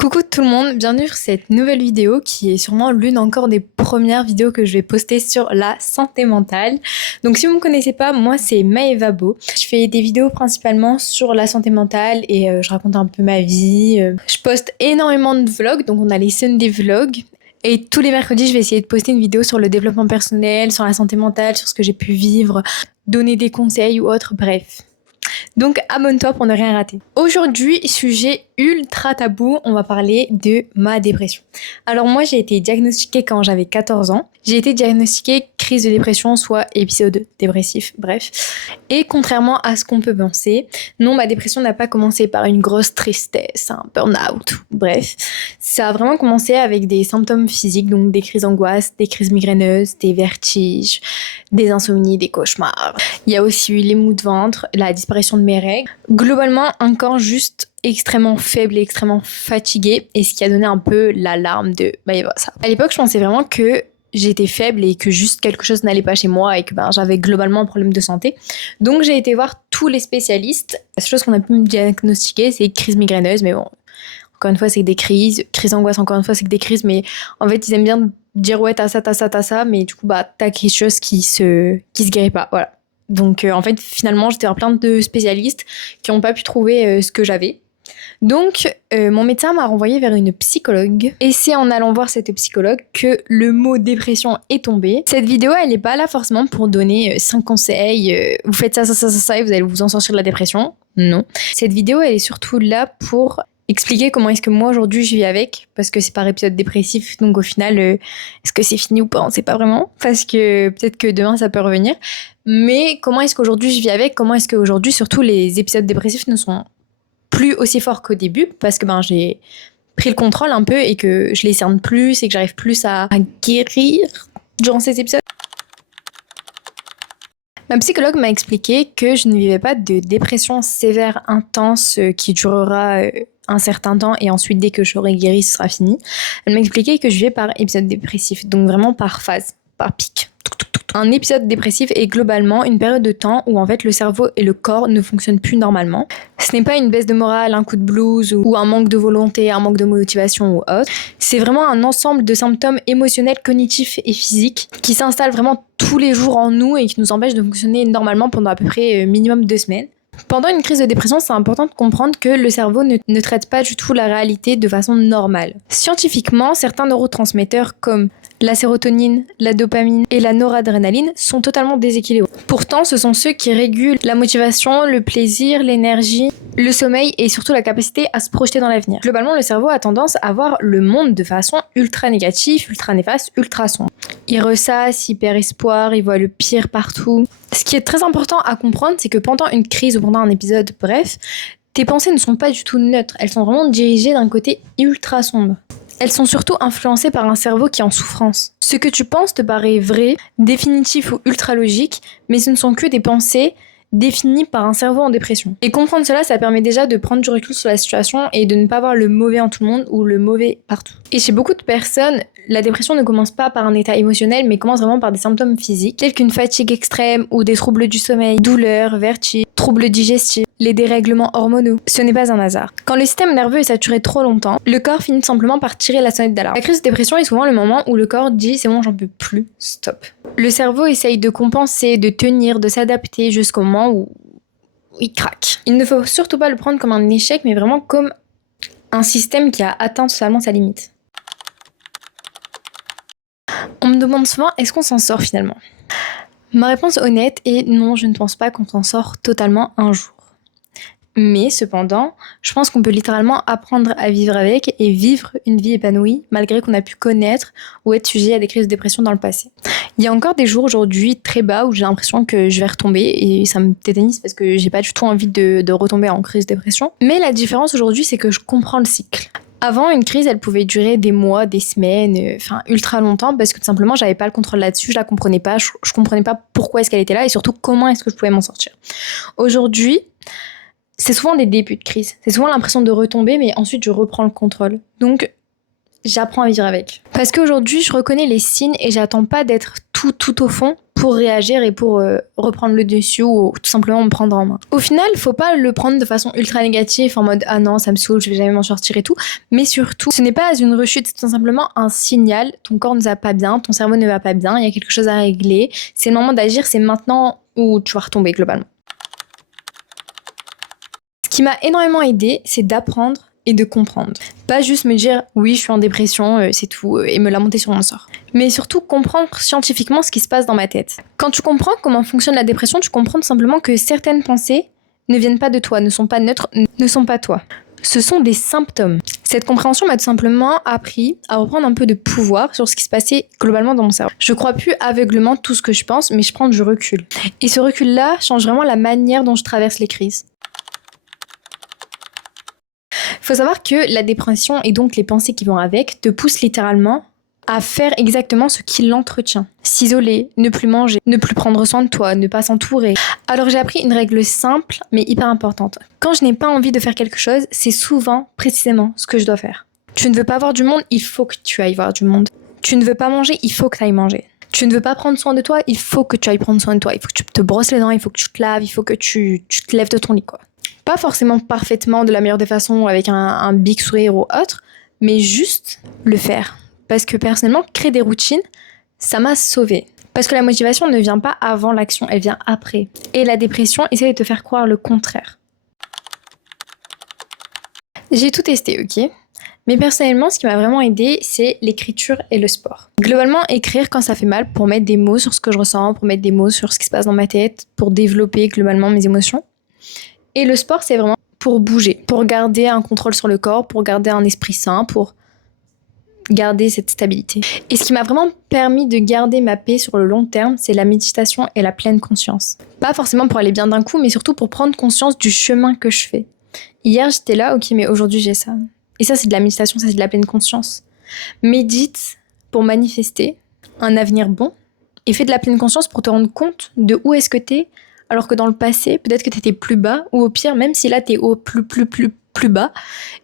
Coucou tout le monde, bienvenue sur cette nouvelle vidéo qui est sûrement l'une encore des premières vidéos que je vais poster sur la santé mentale. Donc si vous ne me connaissez pas, moi c'est Maëva Beau. Je fais des vidéos principalement sur la santé mentale et je raconte un peu ma vie. Je poste énormément de vlogs, donc on a les Sunday vlogs. Et tous les mercredis, je vais essayer de poster une vidéo sur le développement personnel, sur la santé mentale, sur ce que j'ai pu vivre, donner des conseils ou autre, bref. Donc abonne-toi pour ne rien rater. Aujourd'hui, sujet ultra tabou, on va parler de ma dépression. Alors moi, j'ai été diagnostiquée quand j'avais 14 ans. J'ai été diagnostiquée crise de dépression, soit épisode dépressif, bref. Et contrairement à ce qu'on peut penser, non, ma dépression n'a pas commencé par une grosse tristesse, un burn-out, bref. Ça a vraiment commencé avec des symptômes physiques, donc des crises d'angoisse, des crises migraineuses, des vertiges, des insomnies, des cauchemars. Il y a aussi eu les maux de ventre, la disparition de mes règles. Globalement, un corps juste extrêmement faible et extrêmement fatigué, et ce qui a donné un peu l'alarme de ça. À l'époque, je pensais vraiment que j'étais faible et que juste quelque chose n'allait pas chez moi et que j'avais globalement un problème de santé. Donc j'ai été voir tous les spécialistes. La seule chose qu'on a pu me diagnostiquer, c'est crise migraineuse, mais bon, encore une fois, c'est que des crises. Crise d'angoisse, encore une fois, c'est que des crises, mais en fait, ils aiment bien dire ouais, t'as ça, mais du coup, t'as quelque chose qui se guérit pas, voilà. Donc en fait, finalement, j'étais en plein de spécialistes qui n'ont pas pu trouver ce que j'avais. Donc, mon médecin m'a renvoyée vers une psychologue. Et c'est en allant voir cette psychologue que le mot dépression est tombé. Cette vidéo, elle n'est pas là forcément pour donner 5 conseils. Vous faites ça et vous allez vous en sortir de la dépression. Non. Cette vidéo, elle est surtout là pour expliquer comment est-ce que moi aujourd'hui je vis avec, parce que c'est par épisode dépressif, donc au final, est-ce que c'est fini ou pas, on ne sait pas vraiment, parce que peut-être que demain ça peut revenir. Mais comment est-ce qu'aujourd'hui je vis avec, comment est-ce qu'aujourd'hui surtout les épisodes dépressifs ne sont plus aussi fort qu'au début, parce que j'ai pris le contrôle un peu et que je les cerne plus et que j'arrive plus à guérir durant ces épisodes. Ma psychologue m'a expliqué que je ne vivais pas de dépression sévère intense qui durera un certain temps et ensuite dès que j'aurai guéri ce sera fini. Elle m'a expliqué que je vivais par épisode dépressif, donc vraiment par phase, par pic. Un épisode dépressif est globalement une période de temps où en fait le cerveau et le corps ne fonctionnent plus normalement. Ce n'est pas une baisse de morale, un coup de blues ou un manque de volonté, un manque de motivation ou autre. C'est vraiment un ensemble de symptômes émotionnels, cognitifs et physiques qui s'installent vraiment tous les jours en nous et qui nous empêchent de fonctionner normalement pendant à peu près minimum 2 semaines. Pendant une crise de dépression, c'est important de comprendre que le cerveau ne traite pas du tout la réalité de façon normale. Scientifiquement, certains neurotransmetteurs comme la sérotonine, la dopamine et la noradrénaline sont totalement déséquilibrés. Pourtant, ce sont ceux qui régulent la motivation, le plaisir, l'énergie, le sommeil et surtout la capacité à se projeter dans l'avenir. Globalement, le cerveau a tendance à voir le monde de façon ultra négative, ultra néfaste, ultra sombre. Il ressasse, il perd espoir, il voit le pire partout. Ce qui est très important à comprendre, c'est que pendant une crise ou pendant un épisode, bref, tes pensées ne sont pas du tout neutres. Elles sont vraiment dirigées d'un côté ultra sombre. Elles sont surtout influencées par un cerveau qui est en souffrance. Ce que tu penses te paraît vrai, définitif ou ultra logique, mais ce ne sont que des pensées définies par un cerveau en dépression. Et comprendre cela, ça permet déjà de prendre du recul sur la situation et de ne pas voir le mauvais en tout le monde ou le mauvais partout. Et chez beaucoup de personnes, la dépression ne commence pas par un état émotionnel, mais commence vraiment par des symptômes physiques, tels qu'une fatigue extrême ou des troubles du sommeil, douleurs, vertiges, troubles digestifs, les dérèglements hormonaux. Ce n'est pas un hasard. Quand le système nerveux est saturé trop longtemps, le corps finit simplement par tirer la sonnette d'alarme. La crise de dépression est souvent le moment où le corps dit « c'est bon, j'en peux plus, stop ». Le cerveau essaye de compenser, de tenir, de s'adapter jusqu'au moment où il craque. Il ne faut surtout pas le prendre comme un échec, mais vraiment comme un système qui a atteint totalement sa limite. On me demande souvent, est-ce qu'on s'en sort finalement ? Ma réponse honnête est non, je ne pense pas qu'on s'en sort totalement un jour. Mais cependant, je pense qu'on peut littéralement apprendre à vivre avec et vivre une vie épanouie malgré qu'on a pu connaître ou être sujet à des crises de dépression dans le passé. Il y a encore des jours aujourd'hui très bas où j'ai l'impression que je vais retomber et ça me tétanise parce que j'ai pas du tout envie de retomber en crise de dépression. Mais la différence aujourd'hui, c'est que je comprends le cycle. Avant, une crise, elle pouvait durer des mois, des semaines, ultra longtemps parce que tout simplement, j'avais pas le contrôle là-dessus, je la comprenais pas, je comprenais pas pourquoi est-ce qu'elle était là et surtout comment est-ce que je pouvais m'en sortir. Aujourd'hui, c'est souvent des débuts de crise. C'est souvent l'impression de retomber, mais ensuite je reprends le contrôle. Donc, j'apprends à vivre avec. Parce qu'aujourd'hui, je reconnais les signes et j'attends pas d'être tout au fond pour réagir et pour reprendre le dessus ou tout simplement me prendre en main. Au final, faut pas le prendre de façon ultra négative en mode ah non ça me saoule, je vais jamais m'en sortir et tout, mais surtout ce n'est pas une rechute, c'est tout simplement un signal, ton corps ne va pas bien, ton cerveau ne va pas bien, il y a quelque chose à régler, c'est le moment d'agir, c'est maintenant ou tu vas retomber globalement. Ce qui m'a énormément aidé, c'est d'apprendre et de comprendre. Pas juste me dire oui je suis en dépression, c'est tout, et me lamenter sur mon sort. Mais surtout comprendre scientifiquement ce qui se passe dans ma tête. Quand tu comprends comment fonctionne la dépression, tu comprends tout simplement que certaines pensées ne viennent pas de toi, ne sont pas neutres, ne sont pas toi. Ce sont des symptômes. Cette compréhension m'a tout simplement appris à reprendre un peu de pouvoir sur ce qui se passait globalement dans mon cerveau. Je crois plus aveuglement tout ce que je pense, mais je prends du recul. Et ce recul-là change vraiment la manière dont je traverse les crises. Faut savoir que la dépression et donc les pensées qui vont avec te poussent littéralement à faire exactement ce qui l'entretient. S'isoler, ne plus manger, ne plus prendre soin de toi, ne pas s'entourer. Alors j'ai appris une règle simple mais hyper importante. Quand je n'ai pas envie de faire quelque chose, c'est souvent précisément ce que je dois faire. Tu ne veux pas voir du monde, il faut que tu ailles voir du monde. Tu ne veux pas manger, il faut que tu ailles manger. Tu ne veux pas prendre soin de toi, il faut que tu ailles prendre soin de toi. Il faut que tu te brosses les dents, il faut que tu te laves, il faut que tu te lèves de ton lit, quoi. Pas forcément parfaitement de la meilleure des façons avec un big sourire ou autre, mais juste le faire. Parce que personnellement, créer des routines, ça m'a sauvée. Parce que la motivation ne vient pas avant l'action, elle vient après. Et la dépression essaie de te faire croire le contraire. J'ai tout testé, ok ? Mais personnellement, ce qui m'a vraiment aidé, c'est l'écriture et le sport. Globalement, écrire quand ça fait mal pour mettre des mots sur ce que je ressens, pour mettre des mots sur ce qui se passe dans ma tête, pour développer globalement mes émotions. Et le sport, c'est vraiment pour bouger, pour garder un contrôle sur le corps, pour garder un esprit sain, pour garder cette stabilité. Et ce qui m'a vraiment permis de garder ma paix sur le long terme, c'est la méditation et la pleine conscience. Pas forcément pour aller bien d'un coup, mais surtout pour prendre conscience du chemin que je fais. Hier, j'étais là, ok, mais aujourd'hui, j'ai ça. Et ça, c'est de la méditation, ça, c'est de la pleine conscience. Médite pour manifester un avenir bon et fais de la pleine conscience pour te rendre compte de où est-ce que t'es, alors que dans le passé, peut-être que t'étais plus bas, ou au pire, même si là t'es au plus bas,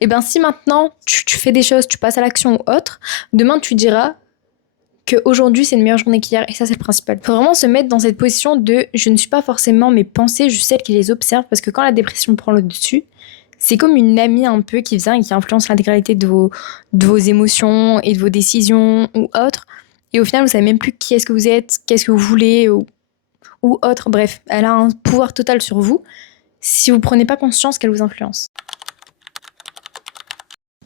et ben si maintenant tu fais des choses, tu passes à l'action ou autre, demain tu diras qu'aujourd'hui c'est une meilleure journée qu'hier, et ça c'est le principal. Faut vraiment se mettre dans cette position de je ne suis pas forcément mes pensées, je suis celle qui les observe, parce que quand la dépression prend le dessus, c'est comme une amie un peu qui vient et qui influence l'intégralité de vos émotions et de vos décisions ou autres, et au final vous savez même plus qui est-ce que vous êtes, qu'est-ce que vous voulez, ou autre, bref, elle a un pouvoir total sur vous si vous prenez pas conscience qu'elle vous influence.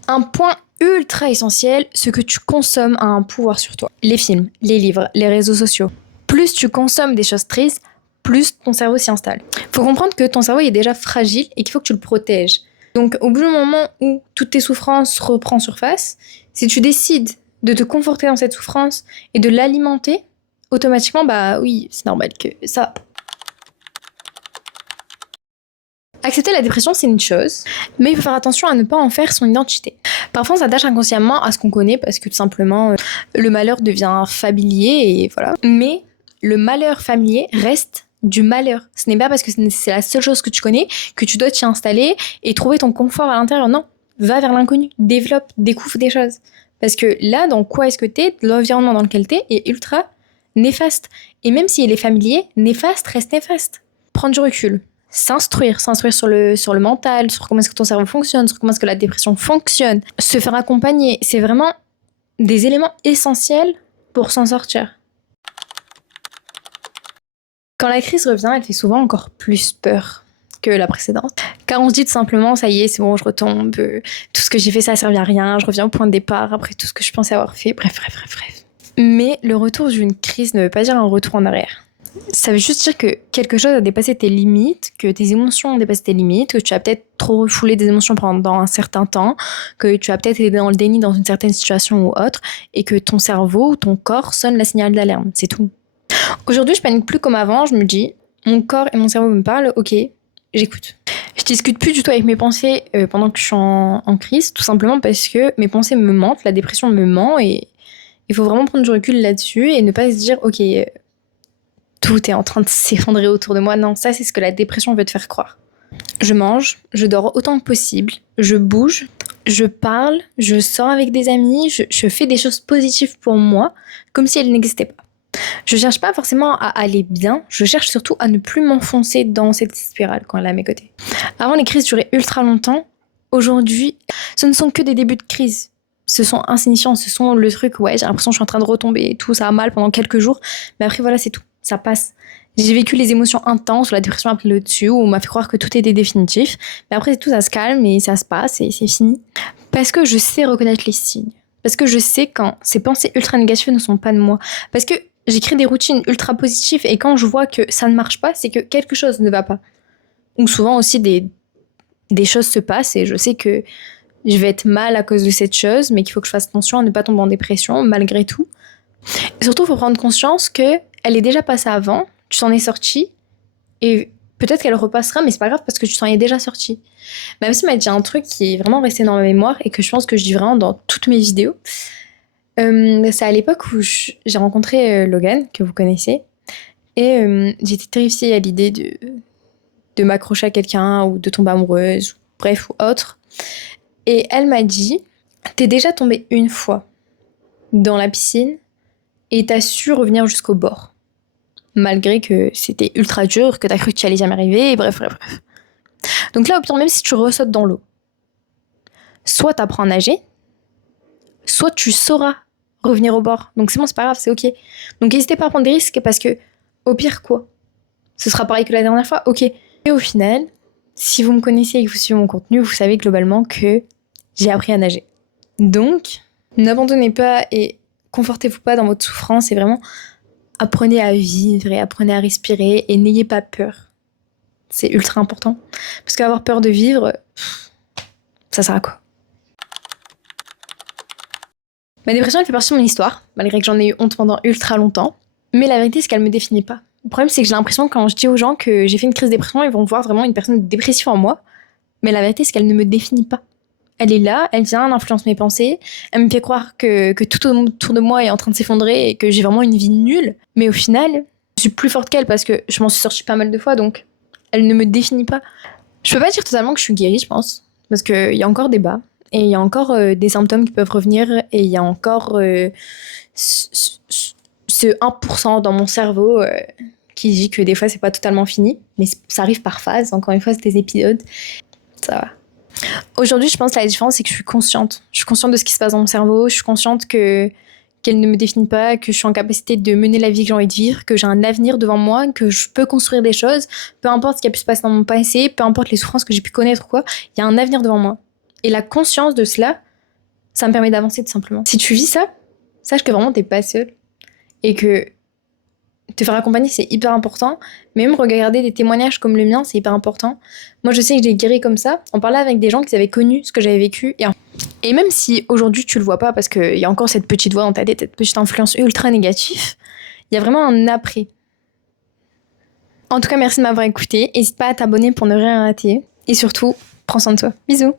Un point ultra essentiel, ce que tu consommes a un pouvoir sur toi. Les films, les livres, les réseaux sociaux. Plus tu consommes des choses tristes, plus ton cerveau s'y installe. Faut comprendre que ton cerveau est déjà fragile et qu'il faut que tu le protèges. Donc au bout du moment où toutes tes souffrances reprennent surface, si tu décides de te conforter dans cette souffrance et de l'alimenter, automatiquement, bah oui, c'est normal que ça. Accepter la dépression, c'est une chose, mais il faut faire attention à ne pas en faire son identité. Parfois, on s'attache inconsciemment à ce qu'on connaît parce que tout simplement, le malheur devient familier et voilà. Mais le malheur familier reste du malheur. Ce n'est pas parce que c'est la seule chose que tu connais que tu dois t'y installer et trouver ton confort à l'intérieur. Non, va vers l'inconnu, développe, découvre des choses. Parce que là, dans quoi est-ce que t'es, l'environnement dans lequel t'es est ultra néfaste. Et même s'il est familier, néfaste reste néfaste. Prendre du recul, s'instruire sur le mental, sur comment est-ce que ton cerveau fonctionne, sur comment est-ce que la dépression fonctionne, se faire accompagner, c'est vraiment des éléments essentiels pour s'en sortir. Quand la crise revient, elle fait souvent encore plus peur que la précédente. Car on se dit tout simplement, ça y est, c'est bon, je retombe, tout ce que j'ai fait, ça a servi à rien, je reviens au point de départ après tout ce que je pensais avoir fait, bref. Mais le retour d'une crise ne veut pas dire un retour en arrière. Ça veut juste dire que quelque chose a dépassé tes limites, que tes émotions ont dépassé tes limites, que tu as peut-être trop refoulé des émotions pendant un certain temps, que tu as peut-être été dans le déni dans une certaine situation ou autre, et que ton cerveau ou ton corps sonne la signal d'alarme, c'est tout. Aujourd'hui, je panique plus comme avant, je me dis, mon corps et mon cerveau me parlent, ok, j'écoute. Je discute plus du tout avec mes pensées pendant que je suis en crise, tout simplement parce que mes pensées me mentent, la dépression me ment, et il faut vraiment prendre du recul là-dessus et ne pas se dire, ok, tout est en train de s'effondrer autour de moi. Non, ça c'est ce que la dépression veut te faire croire. Je mange, je dors autant que possible, je bouge, je parle, je sors avec des amis, je fais des choses positives pour moi, comme si elles n'existaient pas. Je cherche pas forcément à aller bien, je cherche surtout à ne plus m'enfoncer dans cette spirale quand elle est à mes côtés. Avant, les crises duraient ultra longtemps. Aujourd'hui, ce ne sont que des débuts de crise. Ce sont insignifiants, ce sont le truc, ouais, j'ai l'impression que je suis en train de retomber et tout, ça va mal pendant quelques jours. Mais après, voilà, c'est tout, ça passe. J'ai vécu les émotions intenses, la dépression a pris le dessus, où on m'a fait croire que tout était définitif. Mais après, tout ça se calme et ça se passe et c'est fini. Parce que je sais reconnaître les signes. Parce que je sais quand ces pensées ultra négatives ne sont pas de moi. Parce que j'écris des routines ultra positives et quand je vois que ça ne marche pas, c'est que quelque chose ne va pas. Ou souvent aussi des choses se passent et je sais que je vais être mal à cause de cette chose, mais qu'il faut que je fasse attention à ne pas tomber en dépression malgré tout. Et surtout, il faut prendre conscience qu'elle est déjà passée avant, tu t'en es sorti et peut-être qu'elle repassera, mais c'est pas grave parce que tu t'en es déjà sorti. Même si m'a dit un truc qui est vraiment resté dans ma mémoire et que je pense que je dis vraiment dans toutes mes vidéos. C'est à l'époque où j'ai rencontré Logan, que vous connaissez, et j'étais terrifiée à l'idée de m'accrocher à quelqu'un ou de tomber amoureuse, ou bref, ou autre. Et elle m'a dit, t'es déjà tombée une fois dans la piscine et t'as su revenir jusqu'au bord. Malgré que c'était ultra dur, que t'as cru que tu allais jamais arriver, et bref. Donc là, au pire, même si tu ressautes dans l'eau, soit t'apprends à nager, soit tu sauras revenir au bord. Donc c'est bon, c'est pas grave, c'est ok. Donc n'hésitez pas à prendre des risques parce que, au pire, quoi? Ce sera pareil que la dernière fois, ok. Et au final, si vous me connaissez et que vous suivez mon contenu, vous savez globalement que j'ai appris à nager. Donc, n'abandonnez pas et confortez-vous pas dans votre souffrance et vraiment apprenez à vivre et apprenez à respirer et n'ayez pas peur. C'est ultra important. Parce qu'avoir peur de vivre, ça sert à quoi? Ma dépression, elle fait partie de mon histoire, malgré que j'en ai eu honte pendant ultra longtemps. Mais la vérité, c'est qu'elle me définit pas. Le problème, c'est que j'ai l'impression que quand je dis aux gens que j'ai fait une crise de dépression, ils vont voir vraiment une personne dépressive en moi. Mais la vérité, c'est qu'elle ne me définit pas. Elle est là, elle vient, elle influence mes pensées, elle me fait croire que tout autour de moi est en train de s'effondrer et que j'ai vraiment une vie nulle. Mais au final, je suis plus forte qu'elle parce que je m'en suis sortie pas mal de fois, donc elle ne me définit pas. Je peux pas dire totalement que je suis guérie, je pense, parce qu'il y a encore des bas, et il y a encore des symptômes qui peuvent revenir, et il y a encore ce 1% dans mon cerveau qui dit que des fois c'est pas totalement fini, mais ça arrive par phase, encore une fois c'est des épisodes, ça va. Aujourd'hui, je pense que la différence, c'est que je suis consciente. Je suis consciente de ce qui se passe dans mon cerveau. Je suis consciente qu'elle ne me définit pas, que je suis en capacité de mener la vie que j'ai envie de vivre, que j'ai un avenir devant moi, que je peux construire des choses. Peu importe ce qui a pu se passer dans mon passé, peu importe les souffrances que j'ai pu connaître ou quoi, il y a un avenir devant moi. Et la conscience de cela, ça me permet d'avancer tout simplement. Si tu vis ça, sache que vraiment t'es pas seule. Et que te faire accompagner, c'est hyper important. Même regarder des témoignages comme le mien, c'est hyper important. Moi, je sais que j'ai guéri comme ça, en parlant avec des gens qui avaient connu ce que j'avais vécu. Et même si aujourd'hui, tu le vois pas, parce qu'il y a encore cette petite voix dans ta tête, cette petite influence ultra négative, il y a vraiment un après. En tout cas, merci de m'avoir écouté. N'hésite pas à t'abonner pour ne rien rater. Et surtout, prends soin de toi. Bisous!